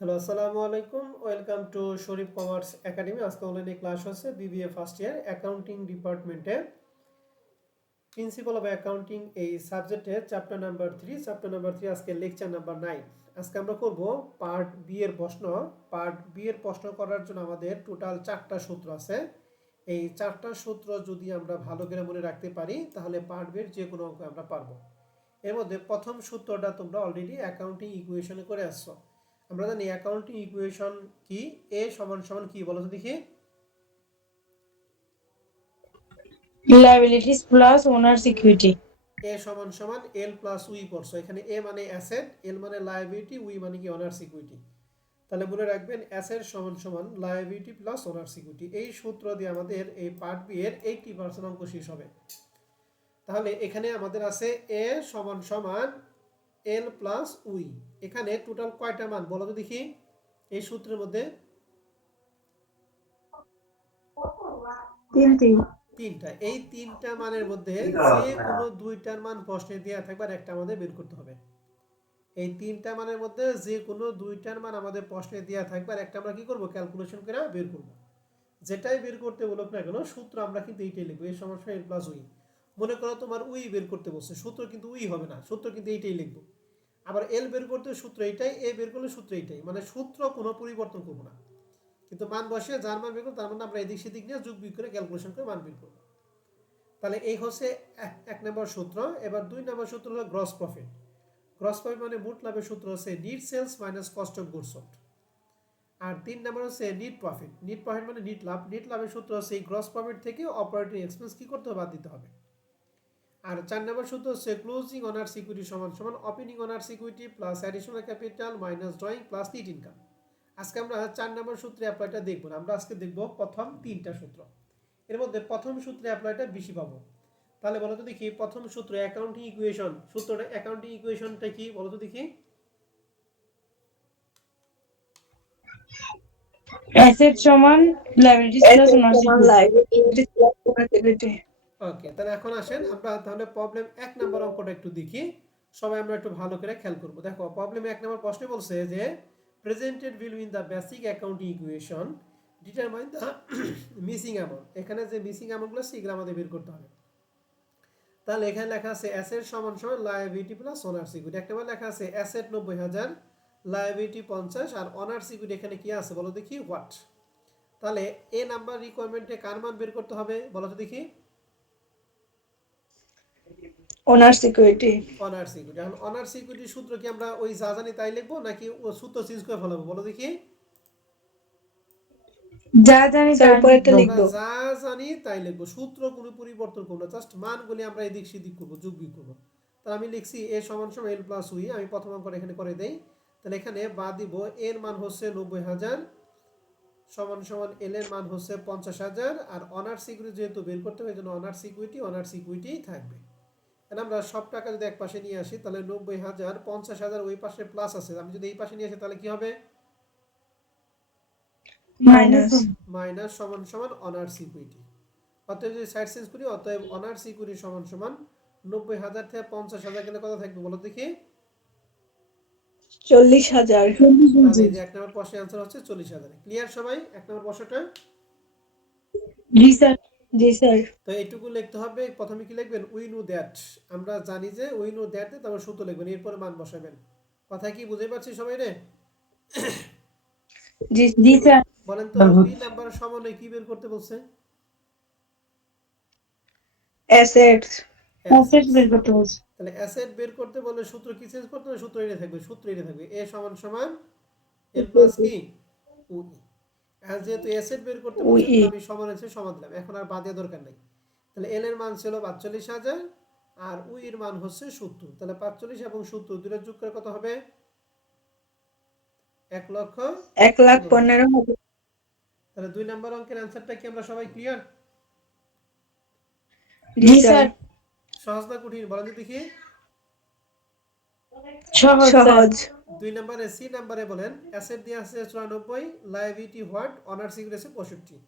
Hello, আসসালামু আলাইকুম। Welcome to Sharif commerce academy. আজকে অনলাইনে ক্লাস হচ্ছে বিবিএ ফার্স্ট ইয়ার অ্যাকাউন্টিং ডিপার্টমেন্টে প্রিন্সিপাল অফ অ্যাকাউন্টিং এই সাবজেক্টের চ্যাপ্টার নাম্বার 3 আজকে লেকচার নাম্বার 9। আজকে আমরা করব পার্ট বি এর প্রশ্ন। পার্ট বি এর প্রশ্ন করার জন্য আমাদের টোটাল 4টা সূত্র আছে। এই 4টা সূত্র যদি আমরা ভালো করে মনে রাখতে পারি তাহলে পার্ট বি এর যে কোনো অঙ্ক আমরা পারবো। এর মধ্যে প্রথম সূত্রটা তোমরা অলরেডি অ্যাকাউন্টিং ইকুয়েশনে করে আসছো। আমরা জানি অ্যাকাউন্টিং ইকুয়েশন কি, এ সমান সমান কি বলো তো দেখি। Liabilities plus owner's equity. এ সমান সমান এল প্লাস উই পড়ছো। এখানে এ মানে অ্যাসেট, এল মানে লায়াবিলিটি, উই মানে কি অনার্স ইকুইটি। তাহলে মনে রাখবেন অ্যাসেট সমান সমান লায়াবিলিটি প্লাস অনার্স ইকুইটি। এই সূত্র দিয়ে আমাদের এই পার্ট বি এর 80% অঙ্ক শেষ হবে। তাহলে এখানে আমাদের আছে এ সমান সমান এল প্লাস উই। এখানে টোটাল কয়টা মান বলো তো দেখি এই সূত্রের মধ্যে। তিনটা। এই তিনটা মানের মধ্যে যে কোনো দুইটার মান প্রশ্নে দেওয়া থাকবে আর একটা আমাদের বের করতে হবে। এই তিনটা মানের মধ্যে যে কোনো দুইটার মান আমাদের প্রশ্নে দেওয়া থাকবে আর একটা আমরা কি করব ক্যালকুলেশন করে বের করব। যেটাই বের করতে বলুক না কেন সূত্র আমরা কিন্তু এইটাই লিখবো, এই সমস্যা এল প্লাস উই। মনে করো তোমার উই বের করতে বলছে, সূত্র কিন্তু উই হবে না, সূত্র কিন্তু এইটাই লিখবো। আবার এল বের করতে সূত্র এইটাই, এ বের করলে সূত্র এইটাই, মানে সূত্র কোনো পরিবর্তন করবো না। কিন্তু মান বসে যার মান বের করবো তার মানে আমরা এদিক সেদিক নিয়ে যোগ বিয়োগ করে ক্যালকুলেশন করে মান বের করবো। তাহলে এই হচ্ছে এক নম্বর সূত্র। এবার 2 নম্বর সূত্র হলো গ্রস প্রফিট। গ্রস প্রফিট মানে মোট লাভের সূত্র হচ্ছে net sales minus cost of goods sold. আর 3 নম্বর হচ্ছে নিট প্রফিট। নিট প্রফিট মানে নিট লাভ। নিট লাভের সূত্র হচ্ছে এই গ্রস প্রফিট থেকে অপারেটিং এক্সপেন্স কি করতে হবে, বাদ দিতে হবে। আর 4 নম্বর সূত্র হচ্ছে ক্লোজিং অনার্স ইকুইটি সমান সমান opening honours equity plus additional capital minus drawing plus net income. আজকে আমরা 4 নম্বর সূত্রে অ্যাপ্লাইটা দেখব না, আমরা আজকে দেখব প্রথম 3টা সূত্র। এর মধ্যে প্রথম সূত্রে অ্যাপ্লাইটা বেশি পাবো। তাহলে বলো তো দেখি প্রথম সূত্র অ্যাকাউন্টিং ইকুয়েশন, সূত্রটা অ্যাকাউন্টিং ইকুয়েশনটা কি বলো তো দেখি। Asset সমান liabilities plus owner's equity. ওকে, তাহলে এখন আসেন আমরা তাহলে প্রবলেম 1 নম্বর অঙ্কটা একটু দেখি। সবাই আমরা একটু ভালো করে খেয়াল করব। দেখো প্রবলেম 1 নম্বর প্রশ্নে বলছে যে presented value in the basic accounting equation determine the missing amount. এখানে যে মিসিং অ্যামাউন্টগুলো সেগুলো আমাদের বের করতে হবে। তাহলে এখানে লেখা আছে অ্যাসেট সমান সমান লায়াবিলিটি প্লাস অনার্স ইকুইটি। একটা বার লেখা আছে অ্যাসেট 90,000, লায়াবিলিটি 50 আর অনার্স ইকুইটি এখানে কি আছে বলো দেখি হোয়াট। তাহলে এ নাম্বার রিকোয়ারমেন্টে কার মান বের করতে হবে বলো তো দেখি। Owner's equity. Honours equity. এখন অনার্স ইকুইটির সূত্র কি আমরা ওই যা জানি তাই লিখবো নাকি ও সূত্র চেঞ্জ করে ফেলাবো বলো দেখি। যা জানি তা লিখবো। আমরা যা জানি তাই লিখবো, সূত্র কোনো পরিবর্তন করবো না, জাস্ট মানগুলি আমরা এদিক সেদিক করবো, যোগ বিয়োগ করবো। তাহলে আমি লিখছি এ সমান সমান এল প্লাস উই। আমি প্রথম অঙ্কটা এখানে করে দেই। তাহলে এখানে বাদ দিব এর মান হচ্ছে 90,000 সমান সমান এল এর মান হচ্ছে 50,000 আর অনার্স ইকুইটি যেহেতু বের করতে হবে এই জন্য অনার্স ইকুইটি থাকবে। এখন আমরা সব টাকা যদি এক পাশে নিয়ে আসি তাহলে 90,000 50,000 ওই পাশে প্লাস আছে, আমি যদি এই পাশে নিয়ে আসি তাহলে কি হবে মাইনাস। মাইনাস সমান সমান অনার্স ইকুইটি। অতএব যদি সাইড চেঞ্জ করি অতএব অনার্স ইকুইটি সমান সমান 90,000 থেকে 50,000 গেলে কত থাকবে বলো দেখি। 40,000। তাহলে এই যে 1 নম্বর প্রশ্নের অ্যান্সার হচ্ছে 40,000। ক্লিয়ার সবাই 1 নম্বর প্রশ্নটা? জি স্যার। জি স্যার। তো এইটুকু লিখতে হবে। প্রথমে কি লিখবেন উই নো দ্যাট, আমরা জানি যে উই নো দ্যাট দিয়ে তারপর সূত্র লিখবেন, এরপরে মান বসাবেন। কথা কি বুঝতে পারছি সবাই রে? জি জি স্যার। বলেন তো পি নাম্বার সমন্বয় কি বের করতে বলছে? অ্যাসেটস। Assets assets. বের করতে বলছে। তাহলে অ্যাসেট বের করতে বললে সূত্র কি চেঞ্জ করতে হবে, সূত্র এটা থাকবে, সূত্র এটা থাকবে এ সমান সমান এল প্লাস কি উই। আর যেহেতু অ্যাসেট বের করতে উই বলছে তাহলে আমি সমান আছে সমান দিলাম, এখন আর বাদ দেওয়ার দরকার নাই। তাহলে এল এর মান ছিল 45,000 আর উই এর মান হচ্ছে 70। তাহলে 45 এবং 70 দুটো যোগ করে কত হবে 1,15,000। 1,15,000 হবে। তাহলে 2 নম্বর অঙ্কের অ্যান্সারটা কি আমরা সবাই ক্লিয়ার? জি স্যার। সহজ না কঠিন বলেন তো দেখি। সহজ স্যার। 2 নম্বরে সি নম্বরে বলেন অ্যাসেট দিয়ে আছে 94, লায়াবিলিটি হোয়াট, অনার্স ইকুইটি আছে 65।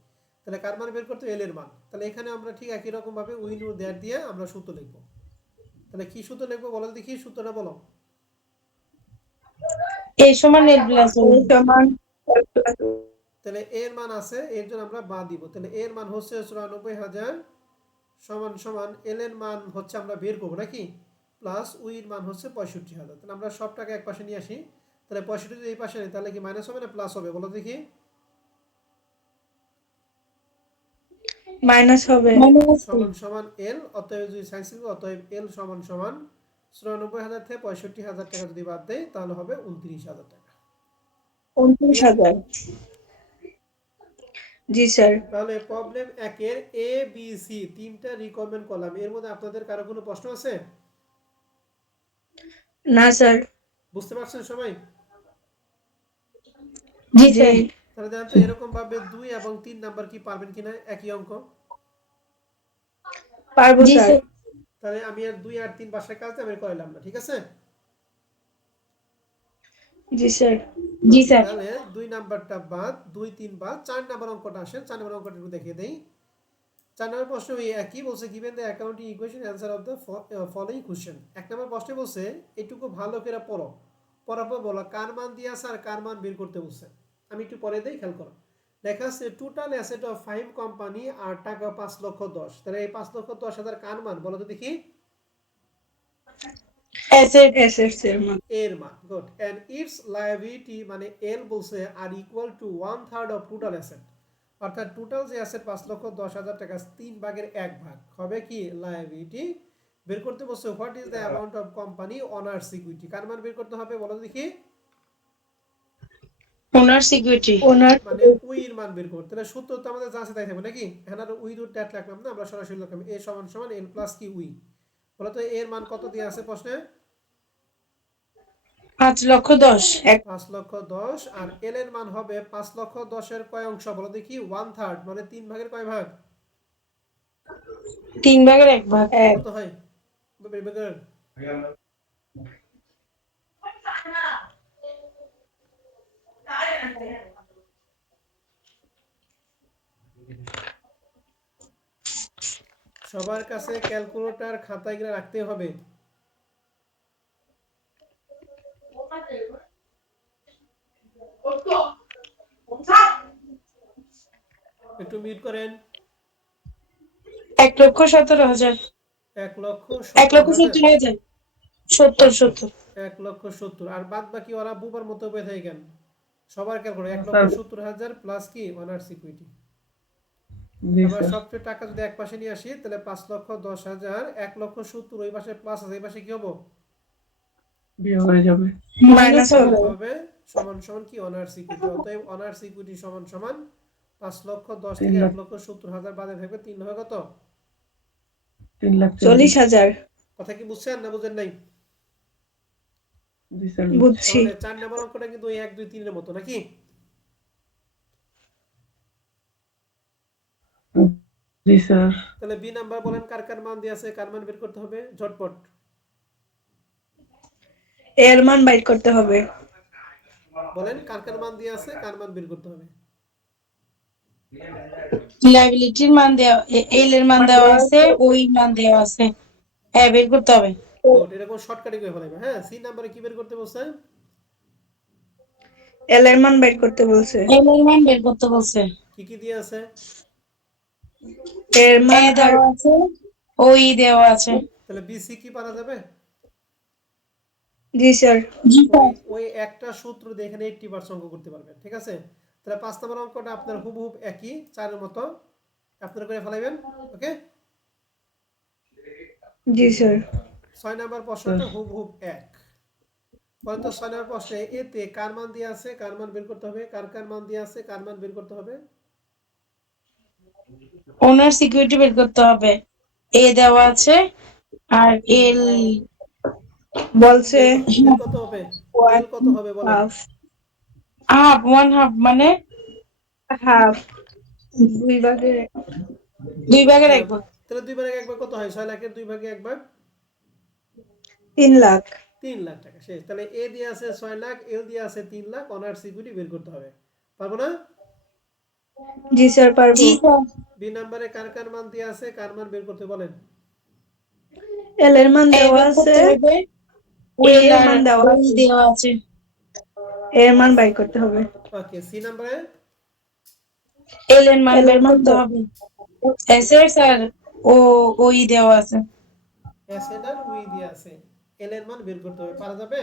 তাহলে কার মান বের করতে এল এর মান। তাহলে এখানে আমরা ঠিক একই রকম ভাবে উই নো দ্যাট দিয়ে আমরা সূত্র লিখব। তাহলে কি সূত্র লিখবো বলো দেখি, সূত্রটা বলো। এ সমান এল প্লাস A সমান L plus তাহলে এ এর মান আছে, এর জন্য আমরা বাদ দিব। তাহলে এ এর মান হচ্ছে 94,000 সমান সমান এল এর মান হচ্ছে আমরা বের করবো নাকি, প্লাস উই এর মান হচ্ছে 65,000। তাহলে আমরা সব টাকা এক পাশে নিয়ে আসি। তাহলে 65 যদি এই পাশে নিই তাহলে কি মাইনাস হবে না প্লাস হবে বলো দেখি? মাইনাস হবে। মাইনাস সমান সমান এল, অতএব যদি সাইন ছিল অতএব এল সমান সমান 94,000 থেকে 65,000 টাকা যদি বাদ দেয় তাহলে হবে 29,000 টাকা। 29,000। জি স্যার। তাহলে প্রবলেম একের এ বি সি তিনটা রিকমেন্ড করলাম, এর মধ্যে আপনাদের কারো কোনো প্রশ্ন আছে? না স্যার। বুঝতে পারছেন সবাই? জি জি স্যার। তাহলে জানতো এরকম ভাবে 2 এবং 3 নাম্বার কি পারবেন কিনা একই অঙ্ক? পারবো জি স্যার। স্যার। তাহলে আমি আর 2 আর 3 বাসায় কাজ আমি করাইলাম না, ঠিক আছে? জি স্যার। জি স্যার। তাহলে 2 নাম্বারটা বাদ, 2 3 বাদ, 4 নাম্বার অঙ্কটা আসেন। 4 নাম্বার অঙ্কটা একটু দেখিয়ে দেই। 4 নাম্বার প্রশ্ন ওই একই বলছে, given the accounting equation answer of the following question. এক নাম্বার প্রশ্নে বলছে এটুকু ভালো করে পড়ো, পড়ার পর বলো কার মান দিয়ে আছে আর কার মান বের করতে বলছে। আমি একটু পরে দেই, খেয়াল করো। লেখা আছে টোটাল অ্যাসেট অফ 5 কোম্পানি আর টাকা 5,10,000। তাহলে এই 5,10,000 কার মান বলো তো দেখি? অ্যাসেট। অ্যাসেটস এর মান। এর মান। গুড। এন্ড ইটস লায়াবিলিটি মানে এল বলছে আর equal to 1/3 of total asset. অর্থাৎ টোটাল যে অ্যাসেট 5,10,000 টাকা 3 ভাগের 1 ভাগ হবে কি লায়াবিলিটি। বের করতে বলছে what is the amount of company owners equity. কার মান বের করতে হবে বলো দেখি? ওনার সিকিউরিটি। ওনার মানে উই এর মান বের করতে। তাহলে সূত্র তো আমাদের যা আছে তাই থাকবে নাকি? এখানে আর উই রুট ট্যাট রাখলাম না, আমরা সরাসরি লিখলাম এ সমান সমান এল প্লাস কি উই। বলো তো এর মান কত দিয়ে আছে প্রশ্নে? 5,10,000। 5,10,000। আর এল এর মান হবে 5,10,000 এর কয় অংশ বলো দেখি? 1/3 মানে 3 ভাগের কয় ভাগ? 3 ভাগের 1 ভাগ। এক। কত হয়? বের করেন। সবার কাছে ক্যালকুলেটর খাতা এগুলো রাখতে হবে। একটু মিউট করেন। 1,17,000। 1,70,000। 1,70,000। 70,70। 1,70,000 আর বাদ বাকি ওরা বুবার মতো বের হয়ে গেল। সবার ক্যালকুলেটর 1,70,000 প্লাস কি অনার্স ইকুইটি। এবার সবচেয়ে টাকা যদি এক পাশে নিয়ে আসি তাহলে 5,10,000 1,70,000 ওই পাশে প্লাস আছে, এই পাশে কি হবে? বিয়োগ হয়ে যাবে। মাইনাস মাইনাস হবে। হবে। হবে সমান সমান কি অনার্স ইকুইটি। অতএব অনার্স ইকুইটি সমান সমান 5,10,000 3 থেকে লাখ। 1,70,000 বাদে থাকবে 3 হবে কত? 40,000। কথা কি বুঝছেন না বুঝেন নাই? বুঝছি। তাহলে 4 নম্বর অঙ্কটা কিন্তু ওই 1 2 3 এর মতো নাকি? জি স্যার। তাহলে বি নাম্বার বলেন কার কার মান দিয়ে আছে, কার মান বের করতে হবে ঝটপট। এর মান বাইর করতে হবে। বলেন কার কার মান দিয়ে আছে, কার মান বের করতে হবে। লায়াবিলিটির মান দেওয়া, এল এর মান দেওয়া আছে, ওই মান দেওয়া আছে। হ্যাঁ, বের করতে হবে। গুড। এরকম শর্টকাটে করে ফেলাইবে। হ্যাঁ, সি নাম্বারে কি বের করতে বলছে? এল এর মান বাইর করতে বলছে। এল এর মান বের করতে বলছে। কি কি দিয়ে আছে? এর মান এ আর দেওয়া আছে, ওই দেওয়া আছে। তাহলে বি সি কি পারা যাবে? জি স্যার। জি ওই স্যার। ওই একটা সূত্র দিয়ে এখানে 80% অঙ্ক করতে পারবেন, ঠিক আছে? তাহলে 5 নম্বর অঙ্কটা আপনার হুবহুব একই 4 এর মতো আপনারা করে ফেলাইবেন। ওকে। জি স্যার। 6 নম্বর প্রশ্নটা হুবহুব এক। বলেন তো 6 নম্বর প্রশ্নে এতে কার মান দিয়ে আছে, কার মান বের করতে হবে, কার কার মান দিয়ে আছে, কার মান বের করতে হবে। ওনার সিকিউরিটি বের করতে হবে। এ দেওয়া আছে আর এল বলছে এল এল কত হবে? এল কত হবে বলেন? হাফ। হাফ, 1/2 মানে হাফ। 2 ভাগে 2 ভাগের হ্যাঁ, 1 ভাগ। তাহলে 2 ভাগে 1 ভাগ কত হয়? 6 লাখের 2 ভাগে 1 ভাগ 3 লাখ। 3 লাখ টাকা। শেষ। তাহলে এ দিয়ে আছে 6 লাখ, এল দিয়ে আছে 3 লাখ, অনার্স ইকুইটি বের করতে হবে। পারবো না? জি স্যার পারবো। জি স্যার। বি নাম্বারে কার কার মান দিয়ে আছে, কার মান বের করতে বলেন। এল এর মান এ দেওয়া বের আছে, করতে হবে, ওই এল এর আর মান দেওয়া ওই আছে। দেওয়া আছে। এর মান বাই করতে হবে। ওকে, সি নাম্বারে এল এর মান এল বের এর মান করতে হবে। এস এর স্যার ও ওই দেওয়া আছে। এস এর উই দিয়ে আছে, এল এর মান বের করতে হবে, পারা যাবে?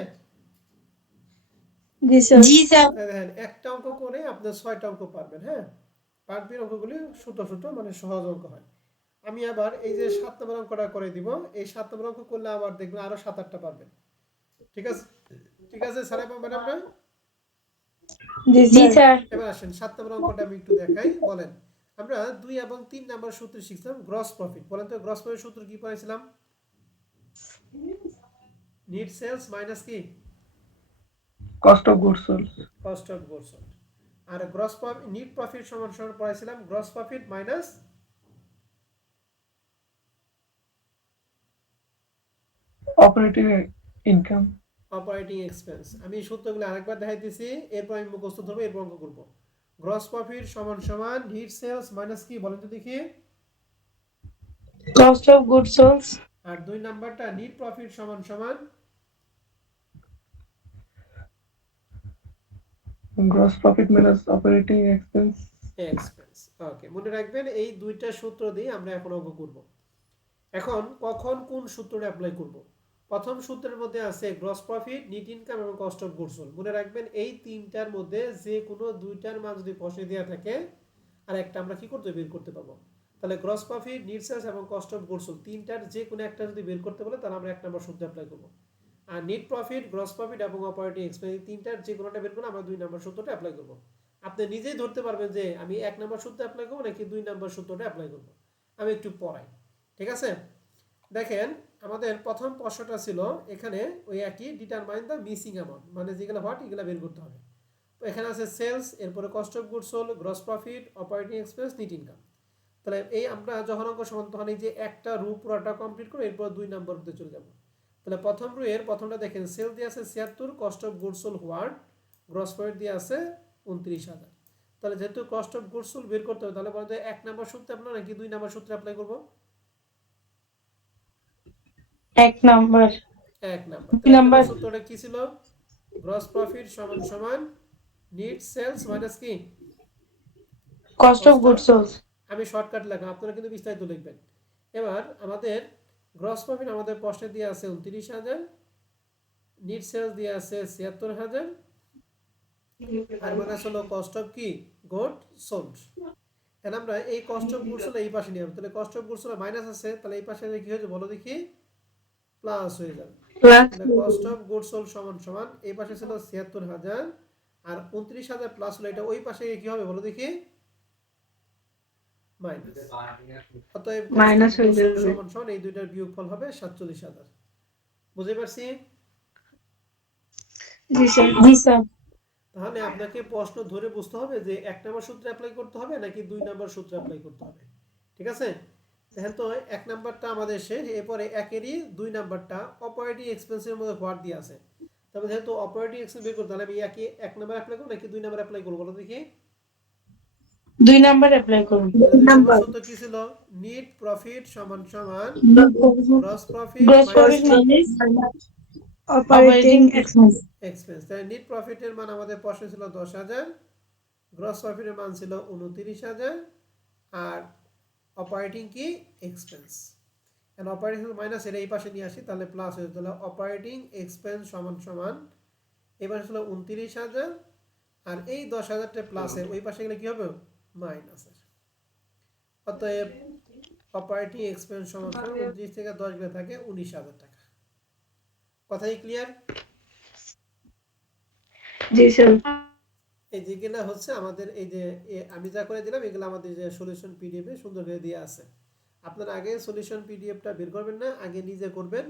জি স্যার। জি স্যার। দেখেন একটা অঙ্ক করে আপনি 6টা অঙ্ক পারবেন। হ্যাঁ, পারবেন, অঙ্কগুলি ছোট ছোট মানে সহজ অঙ্ক হয়। আমি আবার এই যে 7 নম্বর অঙ্কটা করে দিব, এই 7 নম্বর অঙ্ক করলে আবার দেখবেন আরো 7-8টা পারবেন। ঠিক আছে, ঠিক আছে স্যার এবং ম্যাডামরা? জি জি স্যার। স্যার। এবার আসেন 7 নম্বর অঙ্কটা আমি একটু দেখাই, বলেন। আমরা 2 এবং 3 নম্বর সূত্র শিখছিলাম গ্রস প্রফিট। বলেন তো গ্রস প্রফিট সূত্র কি পড়েছিলাম? নিট সেলস মাইনাস কি? cost of goods sold. Cost of goods sold. আর গ্রস প্রফিট, নিট প্রফিট সমান সমান পড়েছিলাম gross profit minus Operating income. Operating expense. আমি সূত্রগুলো আরেকবার দেখাইতেছি, এরপর আমি মুখস্থ ধরবো, এরপর অঙ্ক করবো। গ্রস প্রফিট সমান সমান নিট সেলস মাইনাস কি বলেন তো দেখি? Cost of good sold. আর 2 নাম্বারটা নিট প্রফিট সমান সমান Gross profit minus operating expense. Expense. Okay, মনে রাখবেন এই দুইটা সূত্র দিয়ে আমরা এখন অঙ্ক করব। এখন কখন কোন সূত্রটা অ্যাপ্লাই করব? প্রথম সূত্রের মধ্যে আছে গ্রস প্রফিট, নিট ইনকাম এবং কস্ট অফ গুডস সোল্ড। মনে রাখবেন এই তিনটার মধ্যে যে কোনো দুইটার মান যদি প্রশ্নে দেওয়া থাকে আর একটা আমরা কি করতে বের করতে পারবো। তাহলে গ্রস প্রফিট, নিট সেলস এবং কস্ট অফ গুডস সোল্ড তিনটার যে কোনো একটা যদি বের করতে বলে তাহলে আমরা 1 নম্বর সূত্র অ্যাপ্লাই করব। আর নিট প্রফিট, গ্রস প্রফিট এবং অপারেটিং এক্সপেন্স এই তিনটার যে কোনোটা বের করলে আমরা 2 নম্বর সূত্রটা অ্যাপ্লাই করব। আপনি নিজেই ধরতে পারবেন যে আমি 1 নম্বর সূত্র অ্যাপ্লাই করব নাকি 2 নম্বর সূত্রটা অ্যাপ্লাই করব। আমি একটু পড়াই, ঠিক আছে? দেখেন আমাদের প্রথম প্রশ্নটা ছিল এখানে ওই একই, ডিটারমাইন দ্য মিসিং অ্যামাউন্ট, মানে যেগুলো হোয়াট এগুলো বের করতে হবে। তো এখানে আছে সেলস, এরপরে cost of goods sold, gross profit, operating expense, NEET income. তাহলে এই আমরা যখন অঙ্ক সমান তখন এই যে একটা রু পুরোটা কমপ্লিট করে এরপর 2 নম্বর রুতে চলে যাব। তাহলে প্রথম রু এর প্রথমটা দেখেন, সেল দিয়ে আছে 76, cost of goods sold what, gross profit দিয়ে আছে 29,000। তাহলে যেহেতু কস্ট অফ গুডস সোল্ড বের করতে হবে তাহলে বলতে 1 নম্বর সূত্রে আপনার নাকি 2 নম্বর সূত্রে অ্যাপ্লাই করব? 1 নাম্বার। 1 নাম্বার। 2 তাহলে 1 নাম্বার নম্বর সূত্রটা কি ছিল? গ্রস প্রফিট সমান সমান নিট সেলস মাইনাস কি? Cost of cost good of. Sold. আমি শর্টকাট লেখা, আপনারা কিন্তু বিস্তারিত লিখবেন। এবার আমাদের গ্রস প্রফিট আমাদের প্রশ্নে দিয়ে আছে 29,000, নিট সেলস দিয়ে আছে 76,000, আর মাইনাস হলো কস্ট অফ কি? Good sold. এখন আমরা এই কস্ট অফ গুডস সোল্ড এই পাশে নিয়ে আসবো। তাহলে cost of goods sold minus আছে, তাহলে এই পাশে কি হয়েছে বলো দেখি? প্লাস হয়ে যাবে। প্লাস তাহলে কস্ট অফ গুডস সোল্ড সমান সমান এই পাশে ছিল 76,000 আর 29,000 প্লাস হলো এটা ওই পাশে কি হবে বলো দেখি? মাইনাস। অতএব কস্ট অফ মাইনাস হয়ে গুডস সোল্ড যাবে। সমান সমান এই দুইটার বিয়োগফল হবে 47,000। বুঝতে পারছি? জি স্যার। জি স্যার। তাহলে আপনাকে প্রশ্ন ধরে বুঝতে হবে যে 1 নম্বর সূত্র অ্যাপ্লাই করতে হবে নাকি 2 নম্বর সূত্র অ্যাপ্লাই করতে হবে। ঠিক আছে? দেখেন তো 1 নাম্বারটা আমাদের শেষ, এরপরে একেরই 2 নাম্বারটা অপারেটিং এক্সপেন্সের মধ্যে হোয়াট দিয়ে আছে। তবে যেহেতু অপারেটিং এক্সপেন্স বের করতে তাহলে আমি একই 1 নাম্বার অ্যাপ্লাই করব নাকি 2 নাম্বার অ্যাপ্লাই করব বলো দেখি? 2 নাম্বার অ্যাপ্লাই করুন। 2 নাম্বার নাম্বার। সূত্র কি ছিল? নিট প্রফিট সমান সমান gross gross profit minus profit কি? Minus operating operating expense. Expense. তাহলে নিট প্রফিটের মান আমাদের প্রশ্নে ছিল 10,000, গ্রস প্রফিটের মান ছিল 29,000, আর অপারেটিং কি? এক্সপেন্স। এন্ড অপারেটিং মাইনাস এর এই পাশে নিয়ে আসি তাহলে প্লাস হয়ে যাবে। তাহলে অপারেটিং এক্সপেন্স সমান সমান এই পাশে ছিল 29,000 আর এই 10,000টা প্লাসের ওই পাশে গেলে কি হবে? মাইনাসের। অতএব অপারেটিং এক্সপেন্স সমান সমান 29 থেকে 10 গেলে থাকে 19,000 টাকা। কথাই ক্লিয়ার? জি স্যার। এই যেগুলো হচ্ছে আমাদের এই যে আমি যা করে দিলাম এগুলো আমাদের যে সলিউশন পিডিএফ এ সুন্দর করে দেওয়া আছে। আপনারা আগে সলিউশন পিডিএফটা বের করবেন না, আগে নিজে করবেন।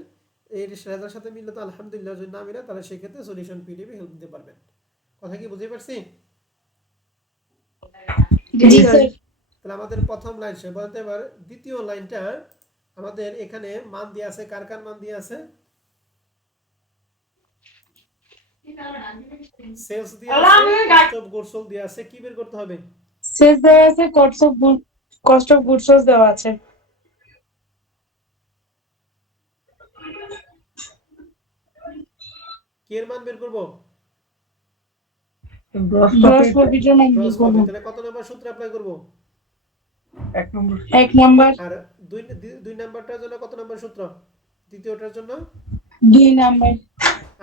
এর রেজাল্টের সাথে মিললে তো আলহামদুলিল্লাহ, যদি না মিলে তাহলে সেক্ষেত্রে সলিউশন পিডিএফ হেল্প দিতে পারবেন। কথা কি বুঝতে পারছি? জি জি স্যার। স্যার। তাহলে আমাদের প্রথম লাইন শেষ। বলতে এবার দ্বিতীয় লাইনটা আমাদের এখানে মান দিয়ে আছে, কার কার মান দিয়ে আছে? সেলস দিয়ে আছে, কস্ট অফ গুডস সোল্ড দিয়ে আছে, কি বের করতে হবে? সেলস দেওয়া আছে, কস্ট অফ গুড সোলস দেওয়া আছে। কি এর মান বের করব? গ্রস গ্রস প্রফিট প্রফিটের মান বের গ্রস করব। প্রফিট তাহলে কত নম্বর সূত্র অ্যাপ্লাই করব? 1 নম্বর 1 নাম্বার, আর দুই দুই নাম্বারটার জন্য কত নম্বর সূত্র? দ্বিতীয়টার জন্য 2 নাম্বার,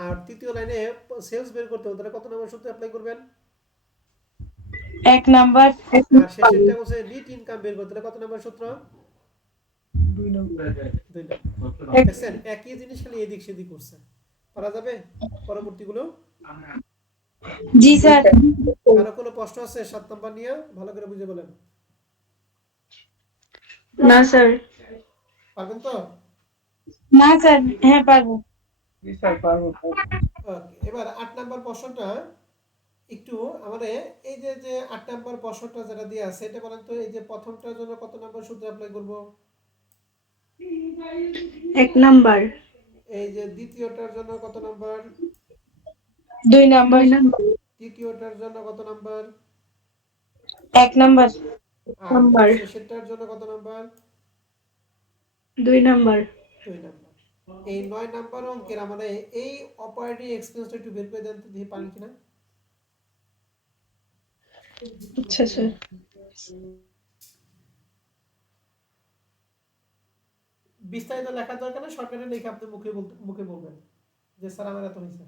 আর তৃতীয় লাইনে সেলস বের করতে হবে তাহলে কত নম্বর সূত্র অ্যাপ্লাই করবেন? 1 নাম্বার, আর শেষেরটা হচ্ছে নেট ইনকাম বের করতে হলে কত নম্বর সূত্র? 2 নম্বর 2 নম্বর। দেখছেন একই জিনিস খালি এদিক সেদিক করছে। পারা যাবে পরবর্তীগুলো? জি স্যার। কারো কোনো প্রশ্ন আছে 7 নাম্বার নিয়ে? ভালো করে বুঝে বলেন। না স্যার। পারবেন তো? না স্যার, হ্যাঁ পারবো। জি স্যার পারবো। ওকে, এবার 8 নাম্বার প্রশ্নটা একটু আমাদের এই যে যে 8 নাম্বার প্রশ্নটা যেটা দিয়ে আছে এটা বলেন তো এই যে প্রথমটার জন্য কত নাম্বার সূত্র অ্যাপ্লাই করব? 1 নাম্বার। এই যে দ্বিতীয়টার জন্য কত নাম্বার? 2 2 number, number. তৃতীয়টার জন্য কত নাম্বার? 1 নাম্বার, আর নাম্বার। শেষেরটার জন্য কত নাম্বার? 2 নাম্বার। 2 নাম্বার। এই 9 নাম্বার অঙ্কের আমাদের এই অপারেটিং এক্সপেন্সটা একটু বের করে দেন তো দেখি পারি কিনা। আচ্ছা স্যার। বিস্তারিত লেখার দরকার নেই, শর্টকাটে লিখে আপনি মুখে বলবেন যে স্যার আমার এত হয়েছে।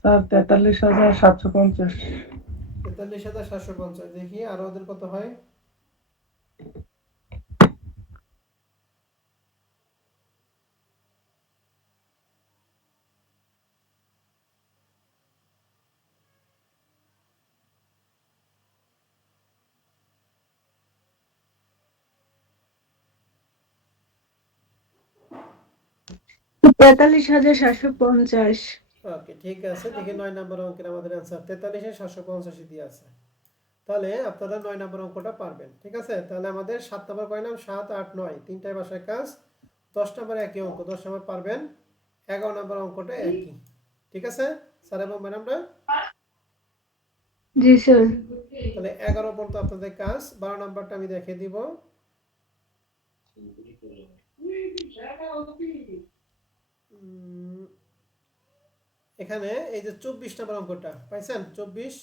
স্যার 43,750 43,750 দেখি আর ওদের কত হয়। তেতাল্লিশ হাজার 750। ওকে ঠিক আছে, দেখি 9 নাম্বার অঙ্কের আমাদের অ্যান্সার 43,785 দিয়ে আছে। তাহলে আপনারা 9 নাম্বার অঙ্কটা পারবেন। ঠিক আছে, তাহলে আমাদের 7 নাম্বার পাইলাম, 7, 8, 9 তিনটায় বাসায় কাজ। 10 নাম্বার একই অঙ্ক, 10 নাম্বার পারবেন। 11 নাম্বার অঙ্কটা একই। ঠিক আছে স্যার এবং ম্যাডামরা? জি স্যার। তাহলে 11 পর্যন্ত আপনাদের কাজ। 12 নাম্বারটা আমি দেখিয়ে দিব। এখানে এই যে 24 নাম্বার অঙ্কটা পাইছেন? 24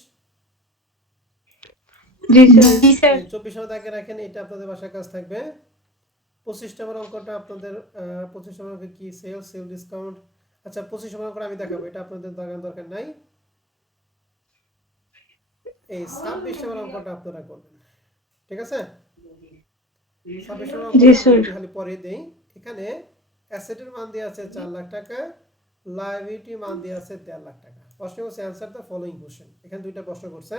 জি স্যার। জি স্যার। এই 24 নাম্বার দাগে রাখেন, এটা আপনাদের বাসায় কাজ থাকবে। 25 নাম্বার অঙ্কটা আপনাদের 25 নাম্বার অঙ্ক কি? Sale discount. আচ্ছা 25 নাম্বার অঙ্কটা আমি দেখাবো, এটা আপনাদের দেখার দরকার নাই। এই 26 নাম্বার অঙ্কটা আপনারা করবেন। ঠিক আছে, 26 নাম্বার জি অঙ্কটা আমি স্যার। একটু খালি পরে দেই। এখানে অ্যাসেটের মান দেওয়া আছে 4 লাখ টাকা, লায়াবিলিটি মান দেওয়া আছে 1.5 লাখ টাকা। প্রশ্ন হচ্ছে অ্যানসার দ্য ফলোইং কোশ্চেন। এখানে দুইটা প্রশ্ন করছে।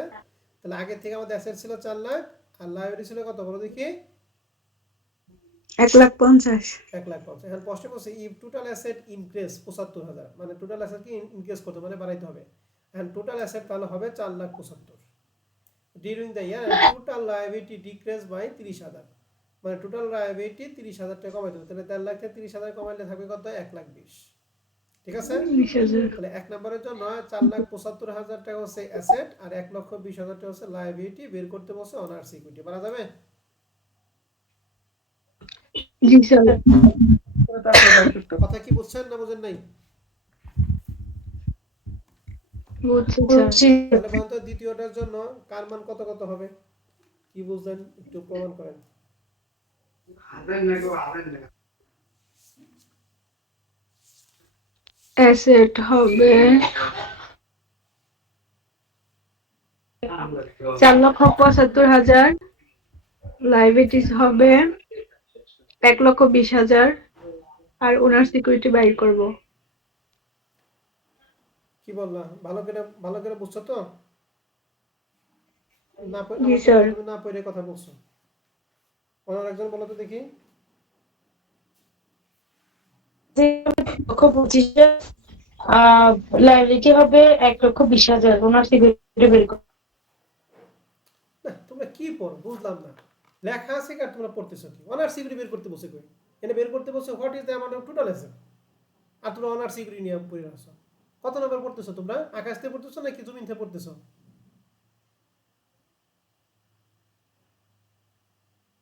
তাহলে আগে থেকে আমাদের অ্যাসেট ছিল 4 লাখ আর লায়াবিলিটি ছিল কত বলো দেখি? 1,50,000। 1,50,000। এখন প্রশ্ন করছে ইফ টোটাল অ্যাসেট ইনক্রিজ 75,000, মানে টোটাল অ্যাসেট কি ইনক্রিজ করতে মানে বাড়াইতে হবে। এখন টোটাল অ্যাসেট তাহলে হবে 4,75,000। During the year total liability decrease by 30,000, মানে টোটাল লায়াবিলিটি 30,000 টাকা কমাইতে হবে। তাহলে 1.5 লাখ থেকে 30,000 কমাইলে থাকবে কত? 1,20,000। ঠিক আছে, 20,000। তাহলে 1 নম্বরের জন্য 4,75,000 টাকা হচ্ছে অ্যাসেট আর 1,20,000 টাকা হচ্ছে লায়াবিলিটি বের করতে বলছে অনার্স ইকুইটি। পারা যাবে? জি স্যার। কথা কি বুঝছেন না বুঝেন নাই? বুঝছি স্যার। বুঝছি। তাহলে বলুন তো দ্বিতীয়টার জন্য কার মান কত কত হবে? কি বুঝলেন একটু প্রমাণ করেন। অ্যাসেট হবে 4,75,000, লাইবিলিটিস হবে 1,20,000, আর ওনার সিকিউরিটি বাইর করব। কি বললাম? ভালো করে বুঝছো তো? না জি আমার তো স্যার। তুমি না পড়ে কথা বলছো। অন্য একজন বলো তো দেখি। 1,25,000, লাইবিলিটি হবে 1,20,000, ওনার সিকিউরিটি বের করো। না তোমরা কি পড়ো বুঝলাম না। লেখা আছে কি আর তোমরা পড়তেছো কি? অনার্স সিকিউরিটি বের করতে বসে কই? এনে বের করতে বসে what is the amount of total asset. আর তোমরা অনার্স সিকিউরিটি নিয়ে পড়ে আসো। কত নম্বর পড়তেছো তোমরা? আকাশ থেকে পড়তেছো নাকি জমিন থেকে পড়তেছো?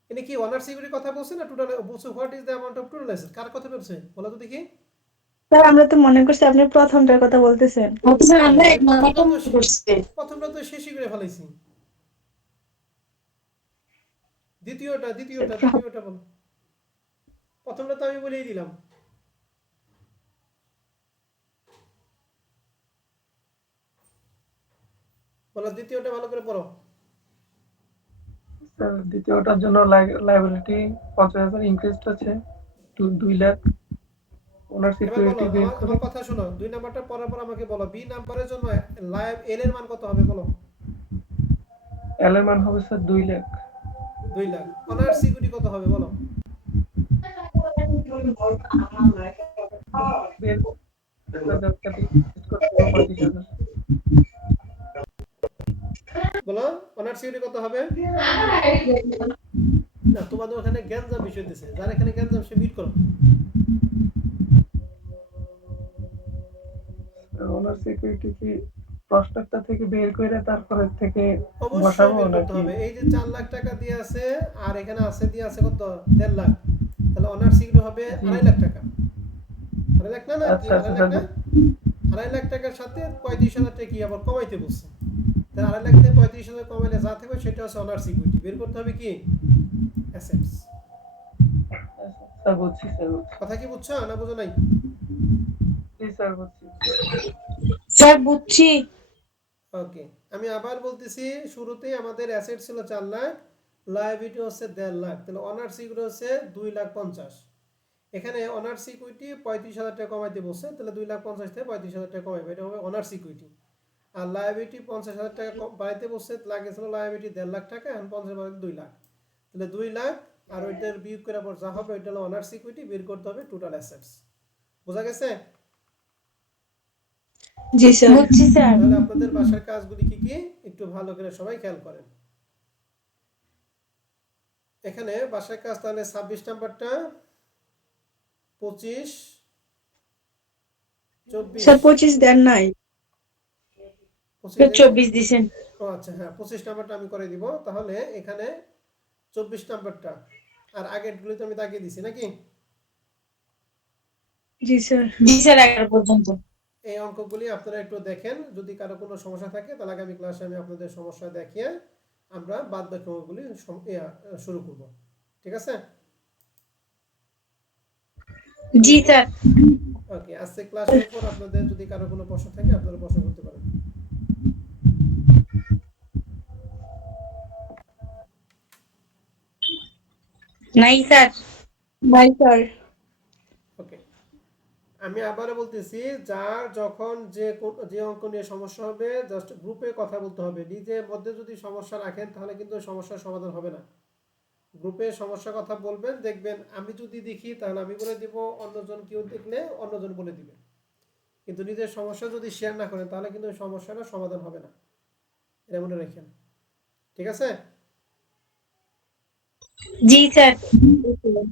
এনে কি অনার্স সিকিউরিটি কথা বলছে না টোটাল বলছে? What is the amount of total asset? কার কথা বলছে বলো তো দেখি। স্যার আমরা তো মনে করছি আপনি প্রথমটার কথা বলতেছেন। অফিসার আমরা আরে এক নম্বরটা প্রথমটা তো মনে করছি। প্রথমটা তো শেষই করে ফেলাইছি। দ্বিতীয়টা বলো। প্রথমটা তো আমি বলেই দিলাম। বলো দ্বিতীয়টা ভালো করে পড়ো। স্যার দ্বিতীয়টার জন্য লাইবিলিটি 50,000 ইনক্রিজ আছে 2 লাখ। ওনার এবার বলো সিকিউরিটি বের আমার করে আমার কথা শোনো। 2 নাম্বারটা পড়ার পর আমাকে বলো বি নাম্বারের জন্য লাইভ এল এর মান কত হবে বলো। এল এর মান হবে sir 2 lakh. 2 lakh. Honours security কত হবে বলো। বের করতে হবে 35,000। বলো অনার্স সিকিউরিটি কত হবে? না তোমাদের ওখানে গ্যাঞ্জাম বিষয় দিছে, যার এখানে গ্যাঞ্জাম সে মিট করো। ওনার সিকিউরিটি কি প্রস্পেক্টাস থেকে বের করে তারপরে থেকে অবশ্যই বসাবো বের করতে নাকি? হবে। এই যে 4 লাখ টাকা দিয়ে আছে আর এখানে আছে দিয়ে আছে কত 1.5 লাখ, তাহলে অনার্স সিকিউরিটি হবে 2.5 লাখ টাকা। 2.5 লাখ না কি আচ্ছা 2.5 লাখ না? 2.5 লাখ টাকার সাথে 35,000 টাকা কি আবার কমাইতে বলছে। তাহলে 2.5 লাখ থেকে 35,000 কমাইলে যা থাকবে সেটা হচ্ছে অনার্স সিকিউরিটি। বের করতে হবে কি অ্যাসেটস। স্যার বুঝছি স্যার বুঝছি। কথা কি বুঝছো না বুঝো নাই? জি স্যার বুঝছি। স্যার বুঝছি। ওকে, আমি আবার বলতেছি, শুরুতেই আমাদের অ্যাসেট ছিল 4 লাখ, লায়াবিলিটি হচ্ছে 1.5 লাখ, তাহলে অনার্স সিকিউরিটি হচ্ছে 2,50,000। এখানে অনার্স সিকিউরিটি 35,000 টাকা কমাইতে বলছে, তাহলে 2,50,000 থেকে 35,000 টাকা কমাইবে, এটা হবে অনার্স সিকিউরিটি। আর লায়াবিলিটি 50,000 টাকা বাড়াইতে বলছে, লাগেছিল লায়াবিলিটি 1.5 লাখ টাকা, এখন 50 বাড়াইতে 2 লাখ, তাহলে 2 লাখ আর ওইটার বিয়োগ করার পর যা হবে ওইটা হলো অনার্স সিকিউরিটি। বের করতে হবে টোটাল অ্যাসেটস। বোঝা গেছে? জি স্যার। বুঝছি স্যার। তাহলে আপনাদের বাসার কাজগুলি কি কি একটু ভালো করে সবাই খেয়াল করেন। এখানে বাসার কাজ তাহলে 26 নাম্বারটা, 25, 24, স্যার 25 দেন নাই। 25 স্যার দেয় নাই? 24 দিছেন। ও আচ্ছা হ্যাঁ 25 নাম্বারটা আমি করে দিব। তাহলে এখানে 24 নাম্বারটা আর আগেরগুলো তো আমি দাগিয়ে দিছি নাকি? জি স্যার। জি স্যার 11 পর্যন্ত। এই অঙ্কগুলি আপনারা একটু দেখেন, যদি কারো কোনো সমস্যা থাকে তাহলে আগামী ক্লাসে আমি আপনাদের সমস্যা দেখিয়ে আমরা বাদ বাকি অঙ্কগুলি শুরু করব। ঠিক আছে? জি স্যার। ওকে, আজকে ক্লাসের উপর আপনাদের যদি কারো কোনো প্রশ্ন থাকে আপনারা প্রশ্ন করতে পারেন। নাই স্যার। নাই স্যার। ওকে, আমি আবারও বলতেছি, যার যখন যে অঙ্ক নিয়ে সমস্যা হবে জাস্ট গ্রুপে কথা বলতে হবে। নিজের মধ্যে যদি সমস্যা রাখেন তাহলে কিন্তু সমস্যার সমাধান হবে না। গ্রুপে সমস্যার কথা বলবেন, দেখবেন আমি যদি দেখি তাহলে আমি বলে দিব, অন্যজন কেউ দেখলে অন্যজন বলে দিবে। কিন্তু নিজের সমস্যা যদি শেয়ার না করেন তাহলে কিন্তু সমস্যাটা সমাধান হবে না, এটা মনে রাখেন। ঠিক আছে? জি স্যার। জি স্যার।